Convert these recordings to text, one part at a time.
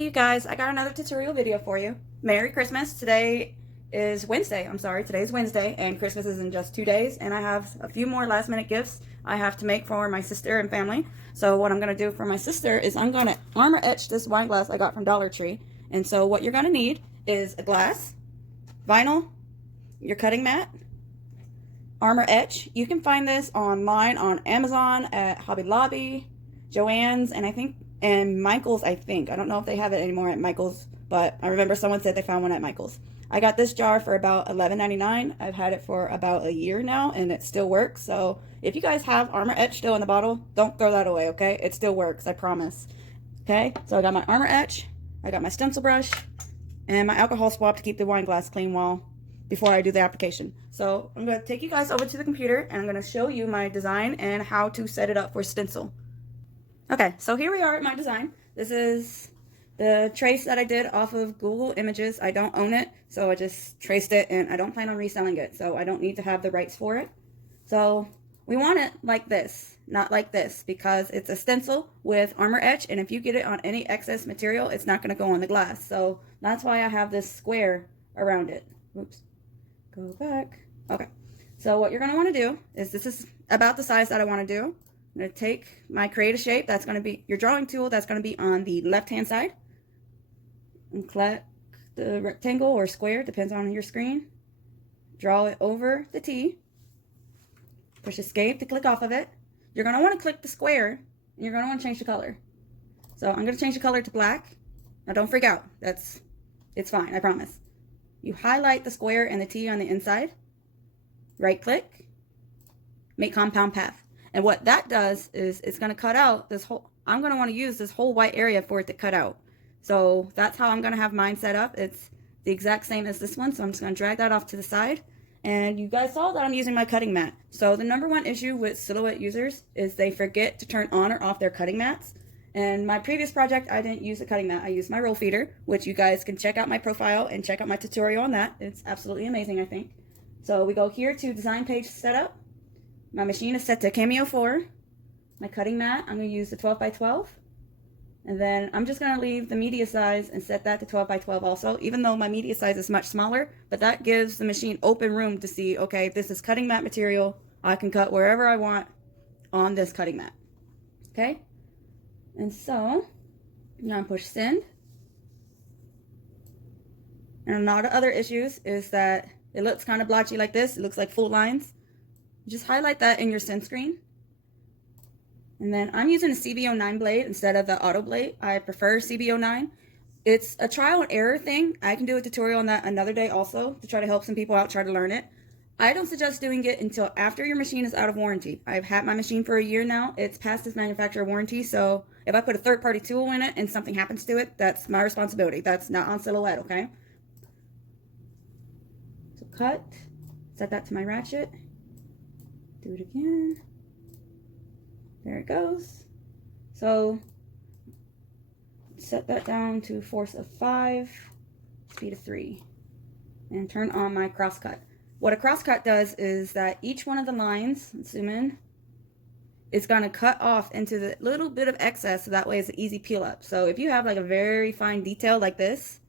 You guys, I got another tutorial video for you. Merry Christmas. Today is Wednesday. I'm sorry, today's Wednesday and Christmas is in just 2 days, and I have a few more last minute gifts I have to make for my sister and family. So what I'm going to do for my sister is I'm going to armor etch this wine glass I got from Dollar Tree. And so what you're going to need is a glass, vinyl, your cutting mat, armor etch. You can find this online on Amazon, at Hobby Lobby, Joann's, and Michael's, I think. I don't know if they have it anymore at Michael's, but I remember someone said they found one at Michael's. I got this jar for about $11.99. I've had it for about a year now, and it still works. So if you guys have armor etch still in the bottle, don't throw that away, okay? It still works, I promise. Okay, so I got my armor etch, I got my stencil brush, and my alcohol swab to keep the wine glass clean before I do the application. So I'm going to take you guys over to the computer, and I'm going to show you my design and how to set it up for stencil. Okay, so here we are at my design. This is the trace that I did off of Google Images. I don't own it, so I just traced it, and I don't plan on reselling it, so I don't need to have the rights for it. So we want it like this, not like this, because it's a stencil with armor etch, and if you get it on any excess material, it's not going to go on the glass. So that's why I have this square around it. Oops, go back. Okay, so what you're going to want to do is, this is about the size that I want to do. I'm going to take my create a shape, that's going to be your drawing tool, that's going to be on the left hand side, and click the rectangle or square, depends on your screen. Draw it over the T, push escape to click off of it. You're going to want to click the square, and you're going to want to change the color. So I'm going to change the color to black. Now don't freak out, it's fine, I promise. You highlight the square and the T on the inside, right click, make compound path. And what that does is it's going to cut out this whole, I'm going to want to use this whole white area for it to cut out. So that's how I'm going to have mine set up. It's the exact same as this one. So I'm just going to drag that off to the side. And you guys saw that I'm using my cutting mat. So the #1 issue with silhouette users is they forget to turn on or off their cutting mats. And my previous project, I didn't use a cutting mat. I used my roll feeder, which you guys can check out my profile and check out my tutorial on that. It's absolutely amazing, I think. So we go here to design page setup. My machine is set to Cameo 4. My cutting mat, I'm going to use the 12 by 12. And then I'm just going to leave the media size and set that to 12 by 12 also, even though my media size is much smaller. But that gives the machine open room to see, okay, this is cutting mat material. I can cut wherever I want on this cutting mat. Okay? And so, I'm going to push send. And a lot of other issues is that it looks kind of blotchy like this. It looks like full lines. Just highlight that in your send screen. And then I'm using a CB09 blade instead of the auto blade. I prefer CB09. It's a trial and error thing. I can do a tutorial on that another day also to try to help some people out try to learn it. I don't suggest doing it until after your machine is out of warranty. I've had my machine for a year now. It's past its manufacturer warranty, so if I put a third-party tool in it and something happens to it, that's my responsibility. That's not on silhouette, okay? So cut, set that to my ratchet. Do it again. There it goes. So set that down to force of 5, speed of 3, and turn on my crosscut. What a crosscut does is that each one of the lines, zoom in, is going to cut off into the little bit of excess, so that way it's an easy peel up. So if you have like a very fine detail like this,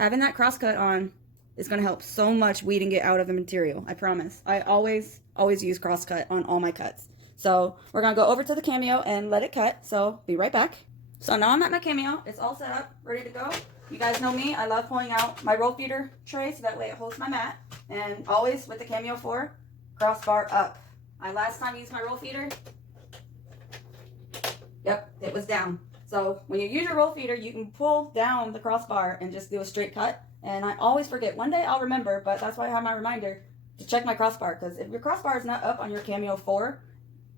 having that crosscut on is going to help so much weeding it out of the material, I promise. I always use crosscut on all my cuts. So we're going to go over to the Cameo and let it cut, so be right back. So now I'm at my Cameo, it's all set up, ready to go. You guys know me, I love pulling out my roll feeder tray so that way it holds my mat. And always with the Cameo 4, crossbar up. I last time used my roll feeder, yep, it was down. So when you use your roll feeder, you can pull down the crossbar and just do a straight cut. And I always forget. One day I'll remember, but that's why I have my reminder to check my crossbar. Because if your crossbar is not up on your Cameo 4,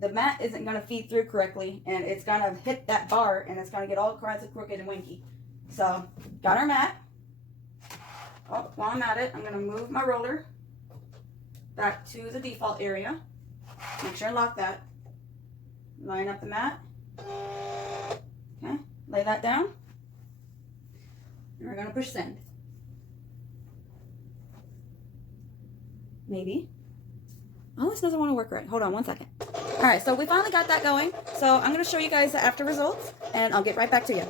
the mat isn't going to feed through correctly. And it's going to hit that bar, and it's going to get all kinds of crooked and winky. So, got our mat. Oh, while I'm at it, I'm going to move my roller back to the default area. Make sure I lock that. Line up the mat. Okay, lay that down. And we're going to push send. Maybe. Oh, this doesn't want to work right. Hold on one second. All right, so we finally got that going. So I'm going to show you guys the after results, and I'll get right back to you.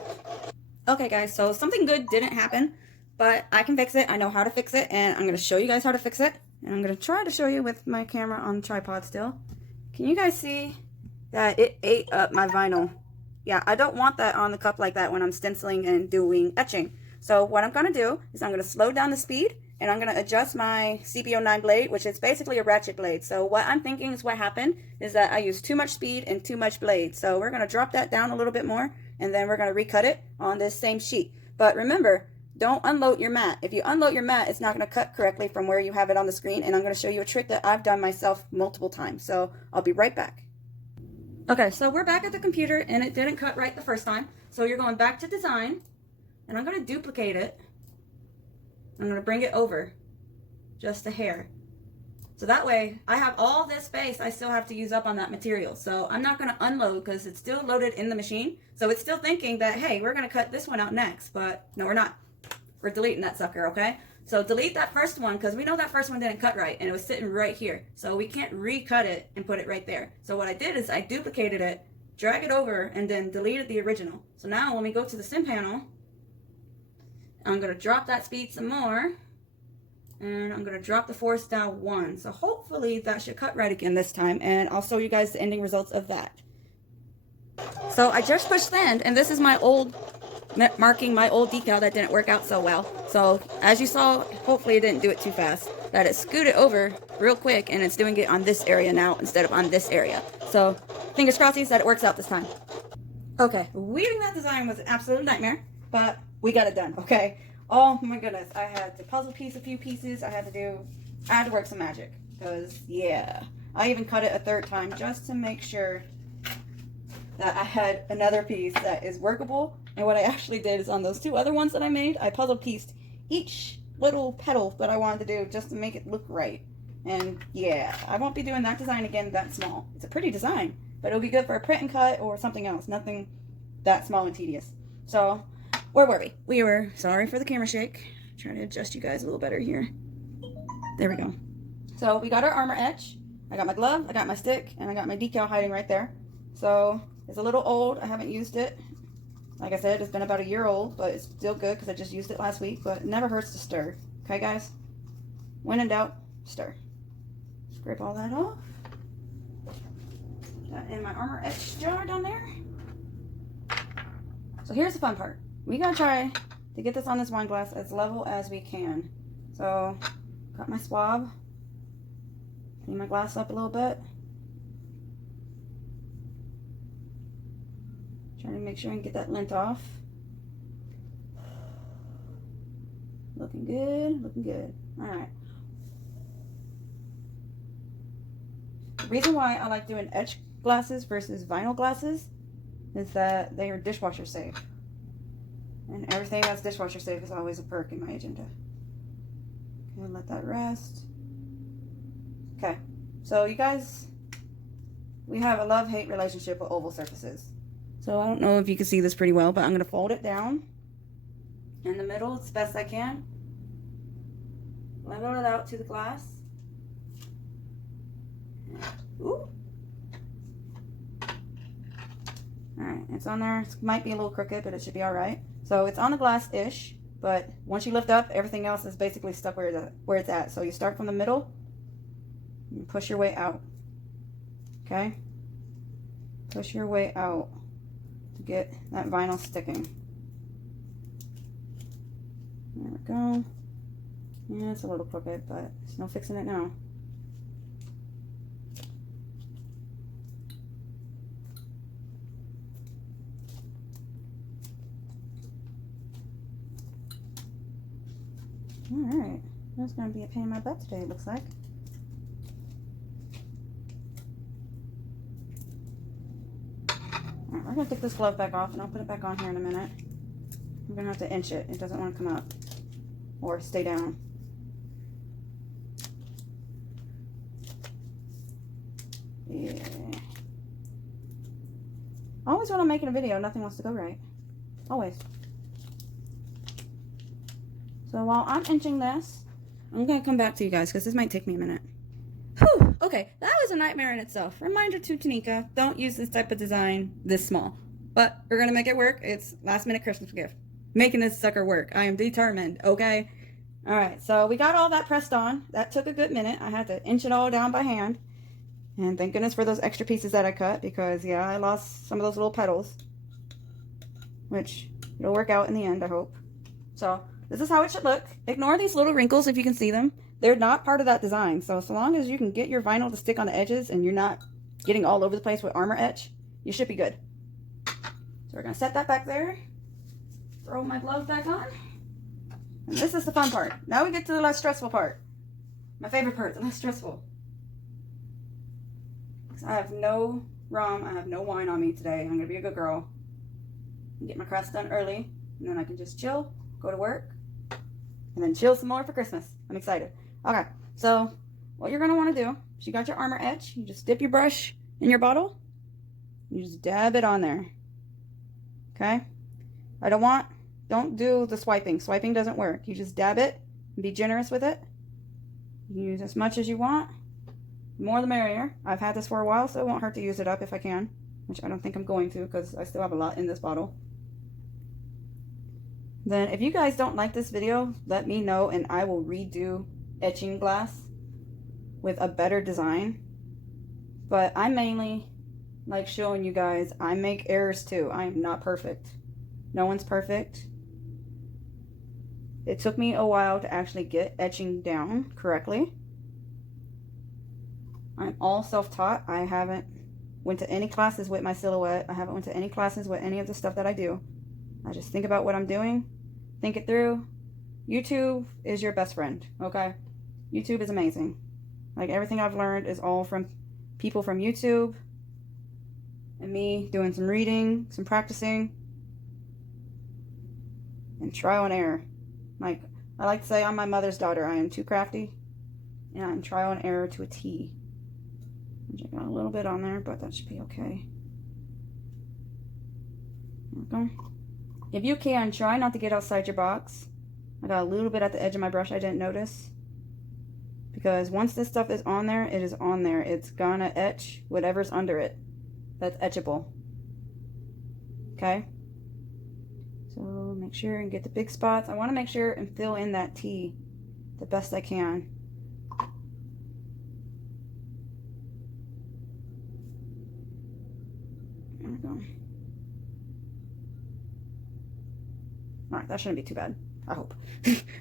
Okay guys, so something good didn't happen, but I can fix it. I know how to fix it, and I'm going to show you guys how to fix it. And I'm going to try to show you with my camera on tripod still. Can you guys see that it ate up my vinyl? Yeah, I don't want that on the cup like that when I'm stenciling and doing etching. So what I'm going to do is I'm going to slow down the speed, and I'm going to adjust my CP09 blade, which is basically a ratchet blade. So what I'm thinking is what happened is that I used too much speed and too much blade. So we're going to drop that down a little bit more, and then we're going to recut it on this same sheet. But remember, don't unload your mat. If you unload your mat, it's not going to cut correctly from where you have it on the screen, and I'm going to show you a trick that I've done myself multiple times. So I'll be right back. Okay, so we're back at the computer, and it didn't cut right the first time. So you're going back to design, and I'm going to duplicate it. I'm going to bring it over just a hair. So that way, I have all this space I still have to use up on that material. So I'm not going to unload because it's still loaded in the machine. So it's still thinking that, hey, we're going to cut this one out next. But no, we're not. We're deleting that sucker, okay? So delete that first one because we know that first one didn't cut right and it was sitting right here. So we can't recut it and put it right there. So what I did is I duplicated it, drag it over, and then deleted the original. So now when we go to the sim panel, I'm going to drop that speed some more. And I'm going to drop the force down 1. So hopefully that should cut right again this time. And I'll show you guys the ending results of that. So I just pushed send, and this is my old, marking my old decal that didn't work out so well. So as you saw, hopefully it didn't do it too fast. That it scooted over real quick, and it's doing it on this area now instead of on this area. So fingers crossed that it works out this time. Okay, weaving that design was an absolute nightmare, but we got it done, okay? Oh my goodness, I had to puzzle piece a few pieces. I had to work some magic. Because, yeah, I even cut it a third time just to make sure that I had another piece that is workable. And what I actually did is on those 2 other ones that I made, I puzzle pieced each little petal that I wanted to do just to make it look right. And yeah, I won't be doing that design again that small. It's a pretty design, but it'll be good for a print and cut or something else. Nothing that small and tedious. So, where were we? We were, sorry for the camera shake. Trying to adjust you guys a little better here. There we go. So we got our armor etch. I got my glove, I got my stick, and I got my decal hiding right there. So it's a little old. I haven't used it. Like I said, it's been about a year old, but it's still good because I just used it last week. But it never hurts to stir. Okay, guys? When in doubt, stir. Scrape all that off. Got in my armor etch jar down there. So here's the fun part. We gotta try to get this on this wine glass as level as we can. So, got my swab. Clean my glass up a little bit. Trying to make sure I can get that lint off. Looking good, looking good. Alright. The reason why I like doing etch glasses versus vinyl glasses is that they are dishwasher safe. And everything that's dishwasher safe is always a perk in my agenda. Okay, let that rest. Okay, so you guys, we have a love-hate relationship with oval surfaces. So I don't know if you can see this pretty well, but I'm going to fold it down in the middle as best I can. Level it out to the glass. Ooh. Alright, it's on there. It might be a little crooked, but it should be alright. So it's on the glass-ish, but once you lift up, everything else is basically stuck where it's at. So you start from the middle, and push your way out. Okay? Push your way out to get that vinyl sticking. There we go. Yeah, it's a little crooked, but there's no fixing it now. Alright, that's going to be a pain in my butt today, it looks like. Alright, we're going to take this glove back off and I'll put it back on here in a minute. I'm going to have to inch it. It doesn't want to come up or stay down. Yeah. Always when I'm making a video, nothing wants to go right. Always. So while I'm inching this, I'm going to come back to you guys because this might take me a minute. Whew, okay, that was a nightmare in itself. Reminder to Tanika, don't use this type of design this small. But we're going to make it work. It's last minute Christmas gift. making this sucker work. I am determined, okay? All right, so we got all that pressed on. That took a good minute. I had to inch it all down by hand. And thank goodness for those extra pieces that I cut, because, yeah, I lost some of those little petals. Which, it'll work out in the end, I hope. So, this is how it should look. Ignore these little wrinkles if you can see them. They're not part of that design. So long as you can get your vinyl to stick on the edges and you're not getting all over the place with armor etch, you should be good. So we're going to set that back there. Throw my glove back on. And this is the fun part. Now we get to the less stressful part. My favorite part, the less stressful. Because I have no rum, I have no wine on me today. I'm going to be a good girl. And get my crafts done early. And then I can just chill, go to work, and then chill some more for Christmas. I'm excited. Okay, so what you're going to want to do is you got your armor etch. You just dip your brush in your bottle. You just dab it on there. Okay? Don't do the swiping. Swiping doesn't work. You just dab it and be generous with it. You use as much as you want. The more the merrier. I've had this for a while, so it won't hurt to use it up if I can. Which I don't think I'm going to, because I still have a lot in this bottle. Then if you guys don't like this video, let me know and I will redo etching glass with a better design. But I mainly like showing you guys I make errors too. I am not perfect. No one's perfect. It took me a while to actually get etching down correctly. I'm all self-taught. I haven't went to any classes with my silhouette. I haven't went to any classes with any of the stuff that I do. I just think about what I'm doing, think it through. YouTube is your best friend, okay? YouTube is amazing. Like, everything I've learned is all from people from YouTube and me doing some reading, some practicing, and trial and error. Like, I like to say I'm my mother's daughter. I am too crafty, and I'm trial and error to a T. I got a little bit on there, but that should be okay. There we go. If you can, try not to get outside your box. I got a little bit at the edge of my brush I didn't notice. Because once this stuff is on there, it is on there. It's gonna etch whatever's under it that's etchable. Okay? So make sure and get the big spots. I want to make sure and fill in that T the best I can. There we go. Alright, that shouldn't be too bad. I hope.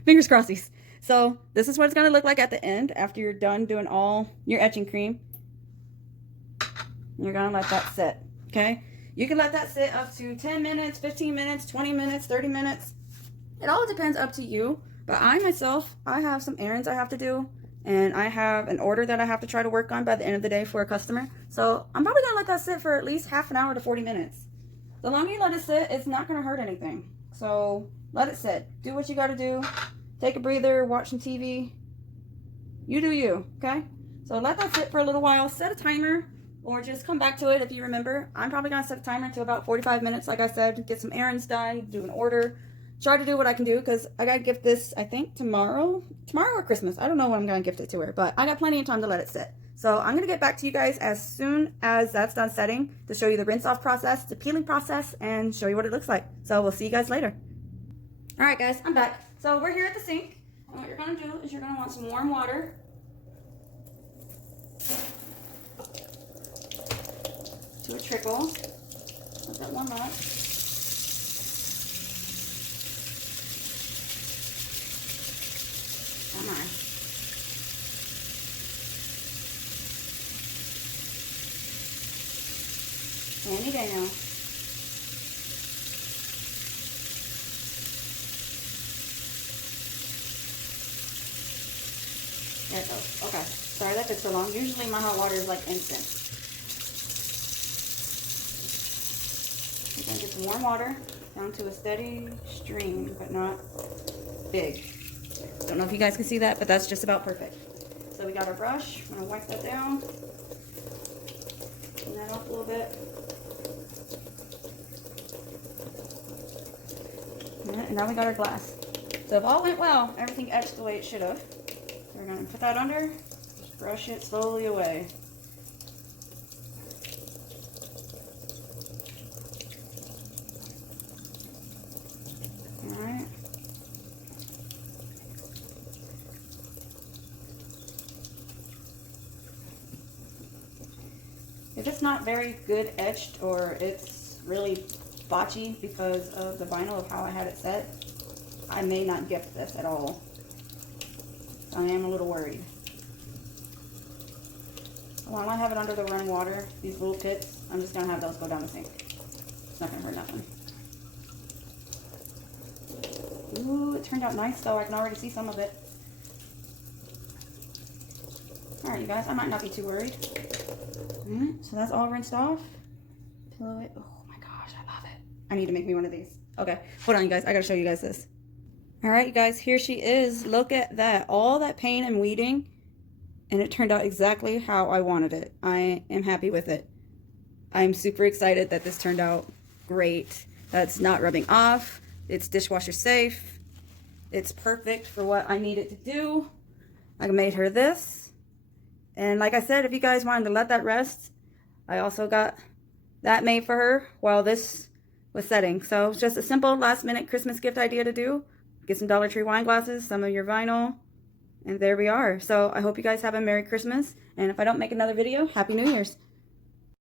Fingers crossies. So this is what it's going to look like at the end after you're done doing all your etching cream. You're going to let that sit. Okay? You can let that sit up to 10 minutes, 15 minutes, 20 minutes, 30 minutes. It all depends up to you. But I myself, I have some errands I have to do. And I have an order that I have to try to work on by the end of the day for a customer. So I'm probably going to let that sit for at least half an hour to 40 minutes. The longer you let it sit, it's not going to hurt anything. So let it sit. Do what you got to do. Take a breather, watch some TV. You do you, okay? So let that sit for a little while. Set a timer. Or just come back to it if you remember. I'm probably going to set a timer to about 45 minutes, like I said. Get some errands done, do an order. Try to do what I can do, because I got to gift this, I think, tomorrow. Tomorrow or Christmas. I don't know when I'm going to gift it to her, but I got plenty of time to let it sit. So I'm going to get back to you guys as soon as that's done setting to show you the rinse off process, the peeling process, and show you what it looks like. So we'll see you guys later. All right, guys, I'm back. So we're here at the sink. And what you're going to do is you're going to want some warm water. To a trickle. Let that warm up. Come on. Any day now. There it goes. Okay. Sorry that took so long. Usually my hot water is like instant. We're going to get some warm water down to a steady stream, but not big. Don't know if you guys can see that, but that's just about perfect. So we got our brush. I'm going to wipe that down. Clean that off a little bit. And now we got our glass. So if all went well, everything etched the way it should have. So we're going to put that under, just brush it slowly away. it's not very good etched or it's really botchy because of the vinyl of how I had it set, I may not gift this at all. I am a little worried. While I have it under the running water, these little pits, I'm just going to have those go down the sink. It's not going to hurt nothing. Ooh, it turned out nice though. I can already see some of it. Alright, you guys, I might not be too worried. So that's all rinsed off. Pillow it. Oh my gosh, I love it. I need to make me one of these. Okay, hold on, you guys. I got to show you guys this. Alright, you guys, here she is. Look at that. All that paint and weeding. And it turned out exactly how I wanted it. I am happy with it. I'm super excited that this turned out great. That's not rubbing off. It's dishwasher safe. It's perfect for what I need it to do. I made her this. And like I said, if you guys wanted to let that rest, I also got that made for her while this was setting. So it's just a simple last minute Christmas gift idea to do. Get some Dollar Tree wine glasses, some of your vinyl, and there we are. So I hope you guys have a Merry Christmas. And if I don't make another video, Happy New Year's.